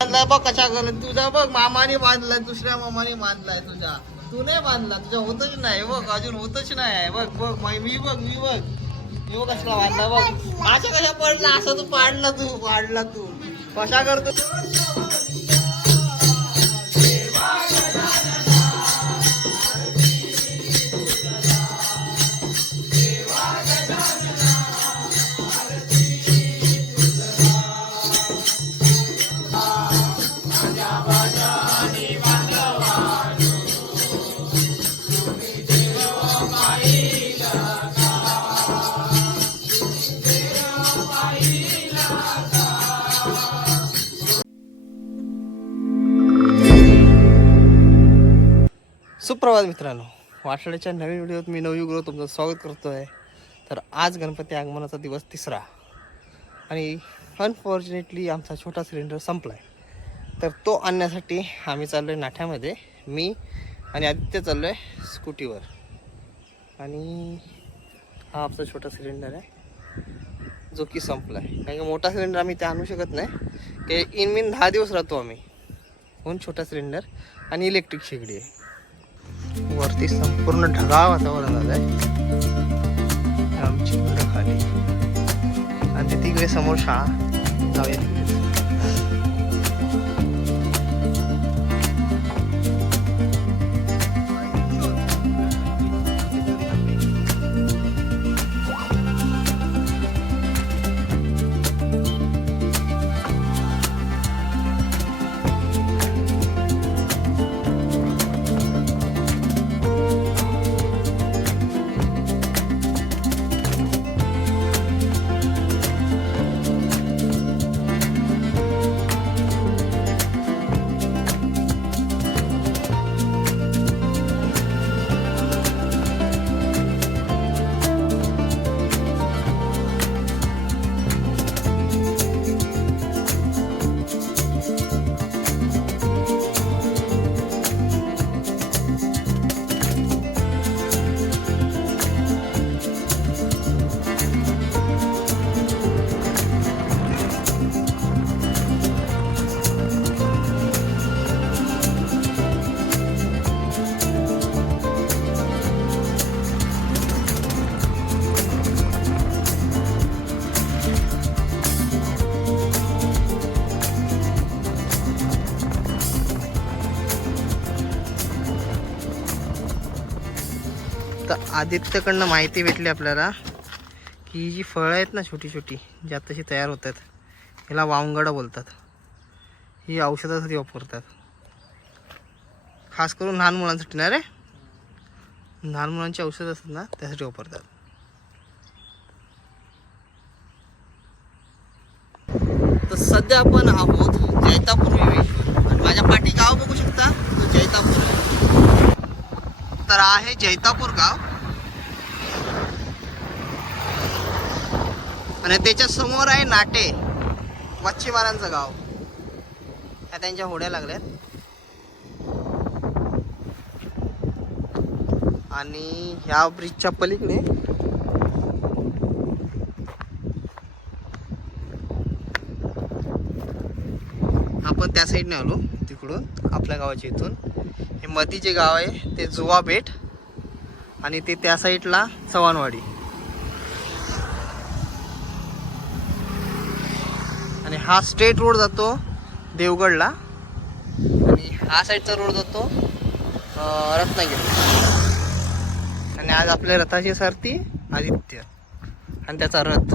बांधलाय बघ कशा कर तुझा बघ मामाने बांधलाय दुसऱ्या मामाने बांधलाय तुझा. तू नाही बांधला तुझ्या होतच नाही बघ अजून होतच नाही बघ बघ मी बघ मी बघ मी बघ. कसला बांधला बघ. अशा कशा पडला? असं तू पाडला तू पाडला तू. कशा करतो? सुप्रभात मित्रांनो. वाटाड्याच्या नवीन व्हिडिओत मी नवयुग्रह तुमचं स्वागत करतो आहे तर आज गणपती आगमनाचा दिवस तिसरा. आणि अनफॉर्च्युनेटली आमचा छोटा सिलेंडर संपला आहे तर तो आणण्यासाठी आम्ही चाललो आहे नाठ्यामध्ये. मी आणि आदित्य चाललो आहे स्कूटीवर. आणि हा आमचा छोटा सिलेंडर आहे. जो की संपला आहे कारण की मोठा सिलेंडर आम्ही ते आणू शकत नाही. की इन मिन दहा दिवस राहतो आम्ही. म्हणून छोटा सिलेंडर आणि इलेक्ट्रिक शेगडी आहे. वरती संपूर्ण ढगाळ वातावरण आलं आहे आमची घरं खाली. आणि तिकडे समोर शाळा. जाऊया आदित्यकडनं माहिती भेटली आपल्याला की ही जी फळं आहेत ना छोटी छोटी जी आताशी तयार होतात ह्याला वावंगडा बोलतात. ही औषधासाठी वापरतात. खास करून लहान मुलांसाठी ना रे? लहान मुलांची औषधं असतात ना त्यासाठी वापरतात. तर सध्या आपण आहोत जैतापूर विवेश्वर. आणि माझ्या पाठी गाव बघू शकता तो जैतापूर तर आहे जैतापूर गाव. आणि त्याच्यासमोर आहे नाटे. मच्छीमारांचं गाव. ह्या त्यांच्या होड्या लागल्यात. आणि ह्या ब्रिजच्या पलीकडे आपण त्या साईडने आलो. तिकडून आपल्या गावाच्या इथून. हे मधी जे गाव आहे. ते जुवा बेट. आणि ते त्या साईडला चव्हाणवाडी आणि हा स्ट्रेट रोड जातो देवगडला. आणि हा साईडचा रोड जातो रत्नागिरी. आणि आज आपल्या रथाची सरती आदित्य आणि त्याचा रथ.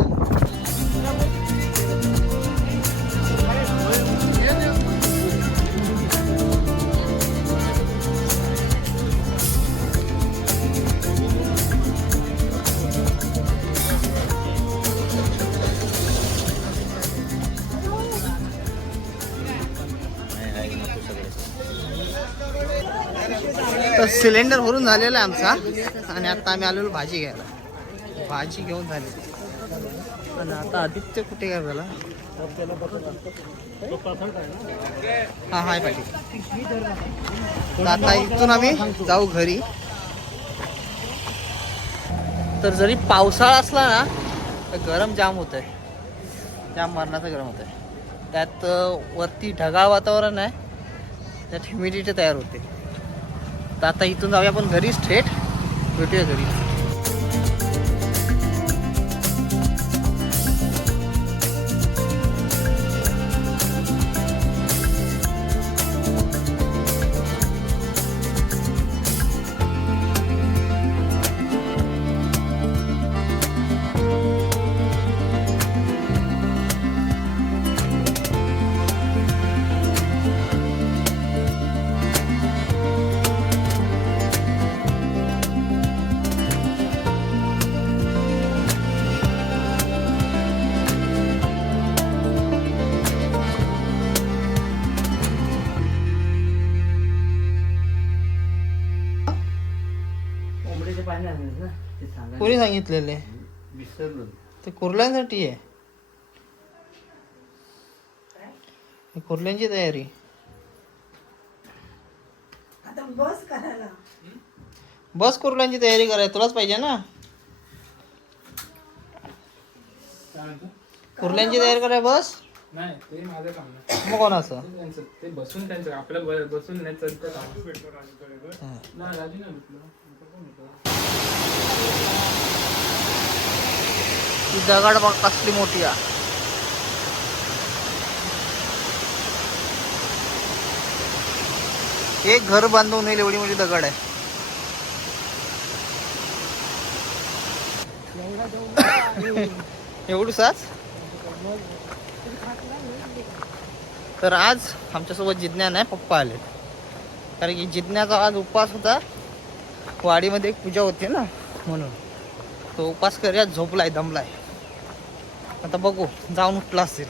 सिलेंडर भरून झालेला आहे आमचा. आणि आता आम्ही आलेलो भाजी घ्यायला. भाजी घेऊन झाली. आणि आता आदित्य कुठे काय झाला हा हाय पाटील. आता इथून आम्ही जाऊ घरी. तर जरी पावसाळा असला ना तर गरम जाम होत आहे जाम मरणाचं गरम होत आहे त्यात वरती ढगाळ वातावरण आहे. त्यात ह्युमिडिटी तयार होते. तर आता इथून जाऊया आपण घरीच थेट भेटूया घरी. कोणी सांगितलेले ते कुर्ल्यांसाठी आहे ही कुर्ल्यांची तयारी आता बस करायला बस कुर्ल्यांची तयारी करायला तुलाच पाहिजे ना कुर्ल्यांची तयारी करायला बस नाही ते माझं काम नाही मग कोणाचं ते त्यांचं ते बसून त्यांचं आपल्या ब- बसून नाही चालतं काम नाही राजू आता कोण होतं? ती दगड बघ कसली मोठी आहे. एक घर बांधून येईल एवढी मोठी दगड आहे. एवढूच आज तर आज आमच्यासोबत जिज्ञान आहे पप्पा आले. कारण की जिज्ञाचा आज उपवास होता. वाडीमध्ये एक पूजा होती ना म्हणून. तो उपवास करूया झोपलाय दमलाय. आता बघू जाऊन उठला असेल.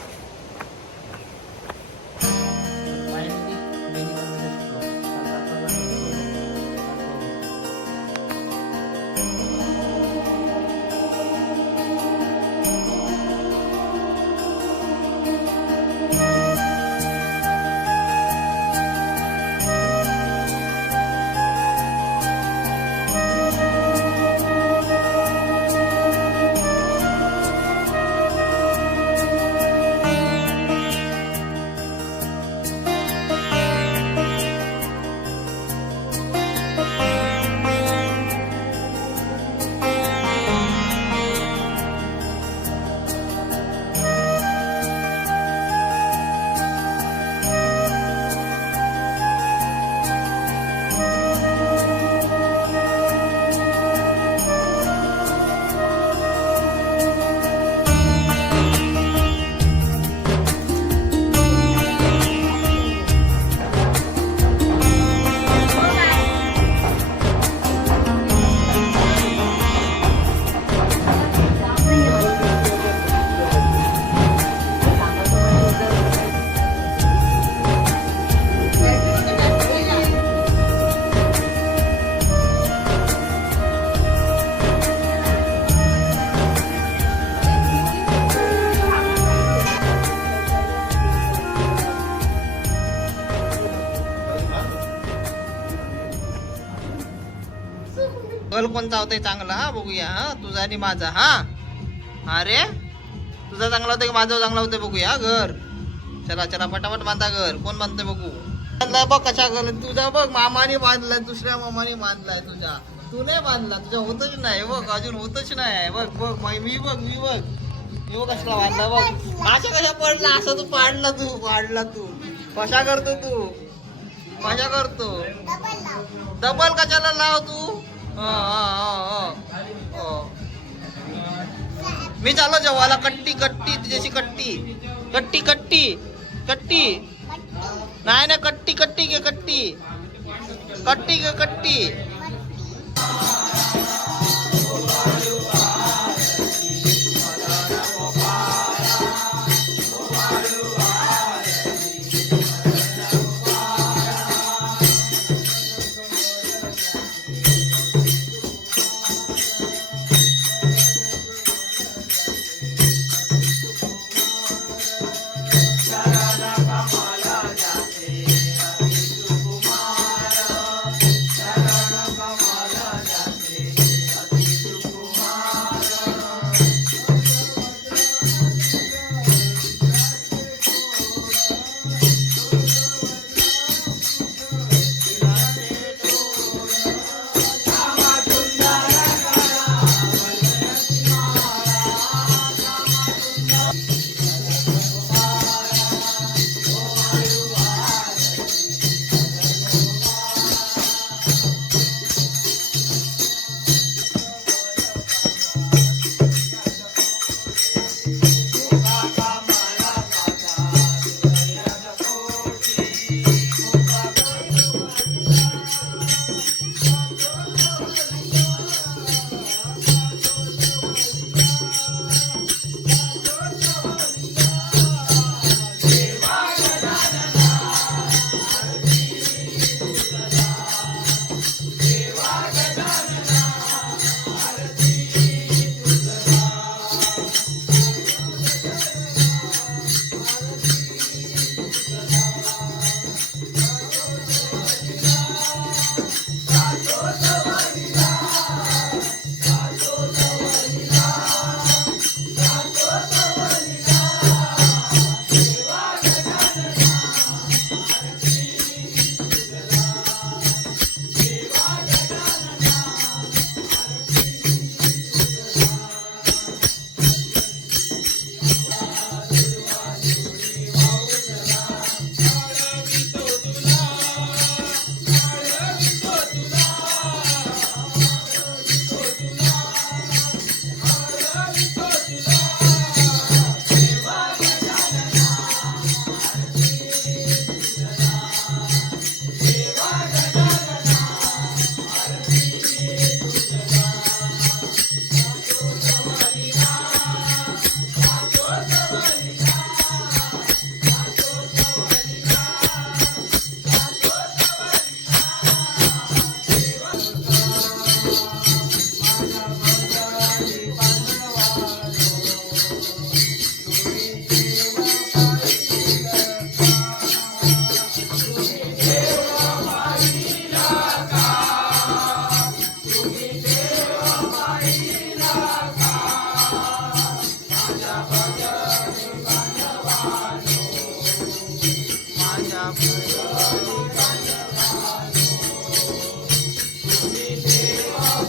कल कोणता होता चांगला. हा बघूया. हा तुझा आणि माझा. हा. अरे तुझा चांगला होता की माझा चांगला होता बघूया. घर. चला चला पटापट बांधा घर. कोण बांधतोय बघू? बांधलाय बघ कशा घर तुझा बघ मामाने बांधलाय दुसऱ्या मामाने बांधलाय तुझा. तू नाही बांधला. तुझा होतच नाही. बघ अजून होतच नाही. बघ बघ मै- बघ मी बघ. मी बघ कसला बांधला बघ. अशा कशा पडला? असं तू पाडला तू पाडला तू. कशा करतो तू? कशा करतो? डबल कशाला लाव तू. मी चाललो जेवायला कट्टी कट्टी तुझ्याशी कट्टी. कट्टी कट्टी कट्टी. नाही ना कट्टी कट्टी घे कट्टी. कट्टी घे कट्टी.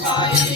Bye.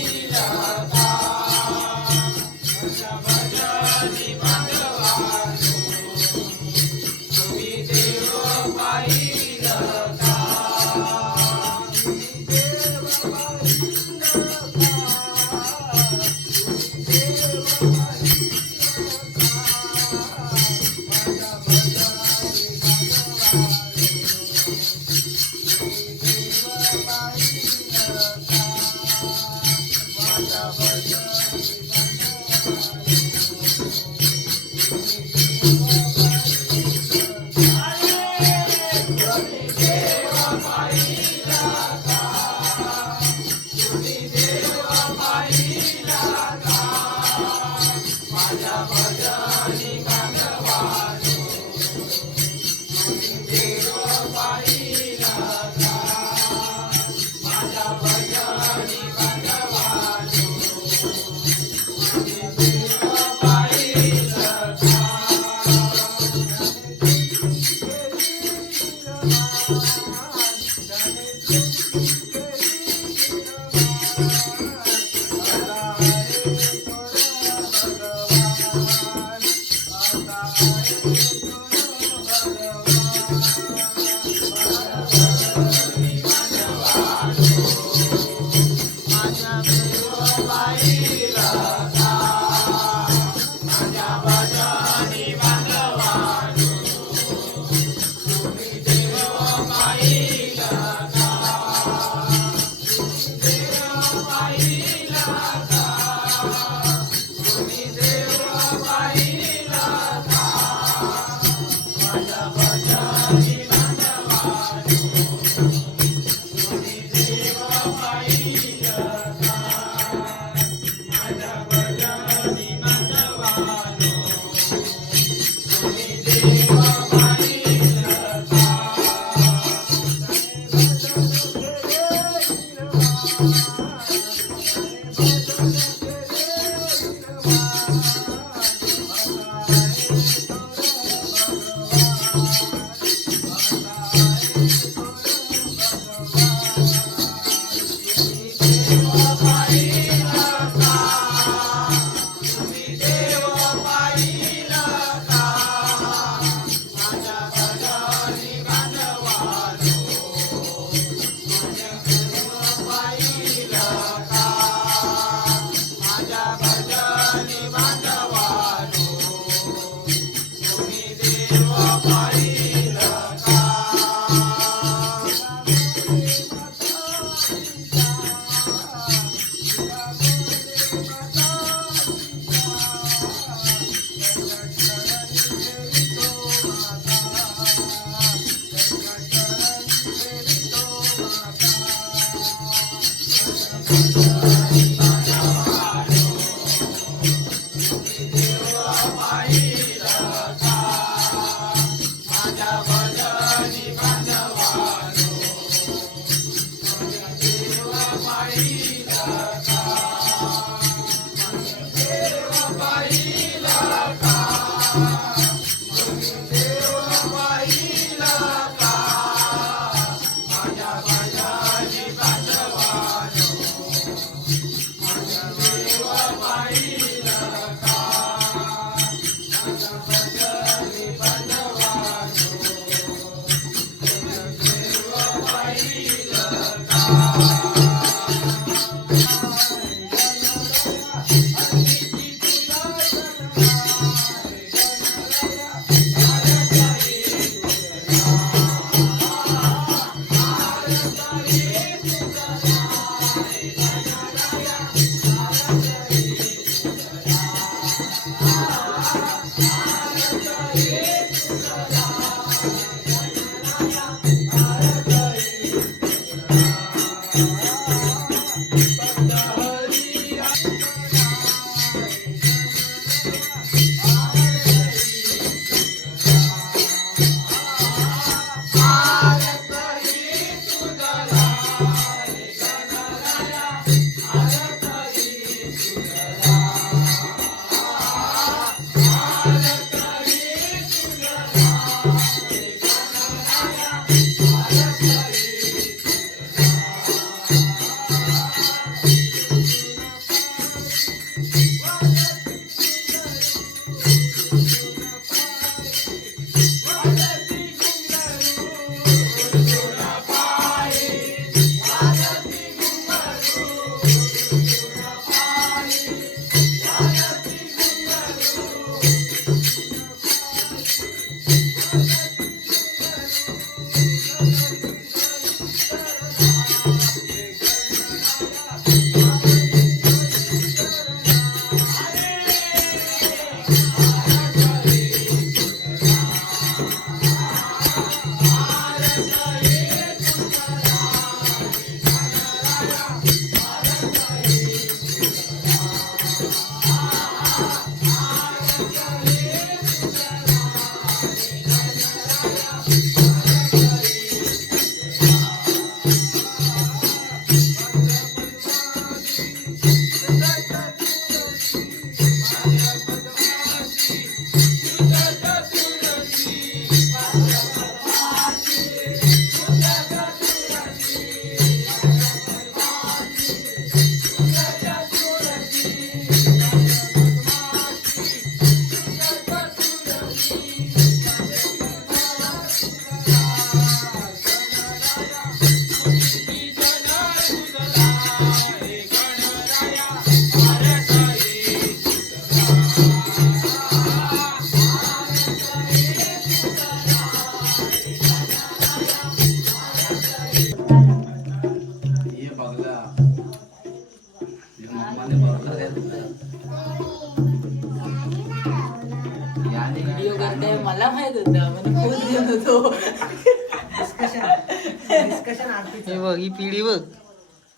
हे बघ पिढी बघ.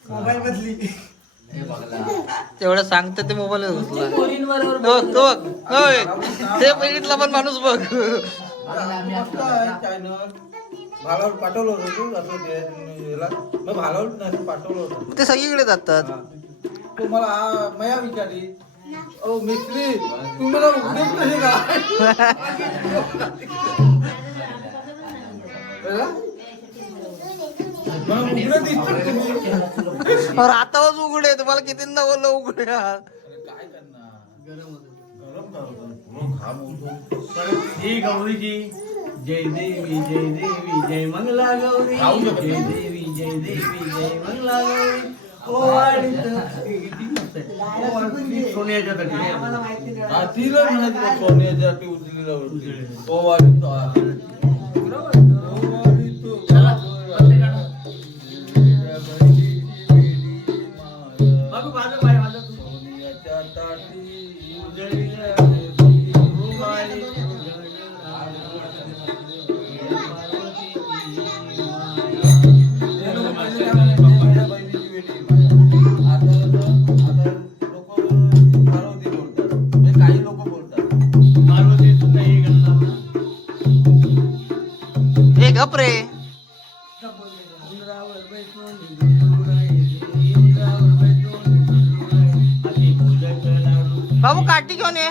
मोबाईल मधली तेवढं सांगतं ते मोबाईल घुसला तो तो बघ. होय. ते पिढीतला पण माणूस बघ. भालावर पाठवलं होतं असं भालावर नाही पाठवलं होतं. ते सगळीकडे जातात. तो मला आ, मया विचारी ओ मिस्त्री तुम्ही मला उघडीच कशी का? कळलं? मला उघडं तुम्हाला कितींदा बोललो उघडे. अरे काय करणार गरम गौरीजी जय देवी जय देवी जय मंगला गौरी जय. देवी जय देवी जय मंगला गौरी किती सोन्याच्या हा, सोन्याच्या ती उंदरावर बैसून इंद्रावर बैसून अशी मोदक लाडू बाबू काठी घेऊन ये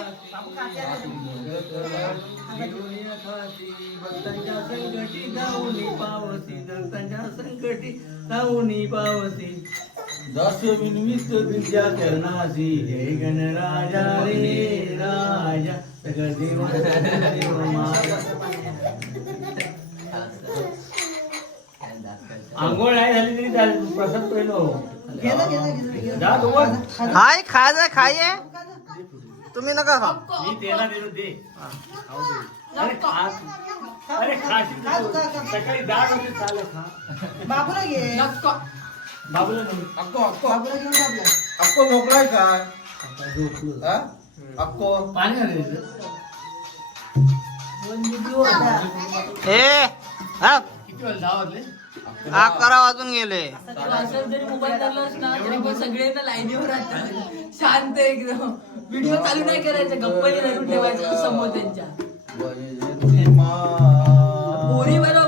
भक्तांच्या संकटी धावून पावसी भक्तांच्या संकटी धावून पावसी दस विनवित तुझ्या करणासी जय गणराजा रे राजा सगळ देव देव. आंघोळ नाही झाली तरी चालेल प्रसाद पहिलो जा तू वर. हाय खाय जाय खाय ये. तुम्ही नका खा मी त्याला देतो दे खाऊ दे. अरे खा अरे खाशील खा, तू. खा, खा. सकाळी डाळ होती चालेल खा बाबूला घे बाबूला नाही. अक्को अक्को बाबूला घेऊन अक्को झोपलाय काय आता झोपलो. हा? अक्को पाणी आलं तिथं. हे हा किती वाजले? दहा वाजले अकरा वाजून गेले. असं जरी मोबाईल ना तरी पण सगळे ना लाईनीवर राहतात. शांत एकदम. व्हिडिओ चालू नाही करायचा धरून ठेवायचं समोर त्यांच्या. पोरी बोलतात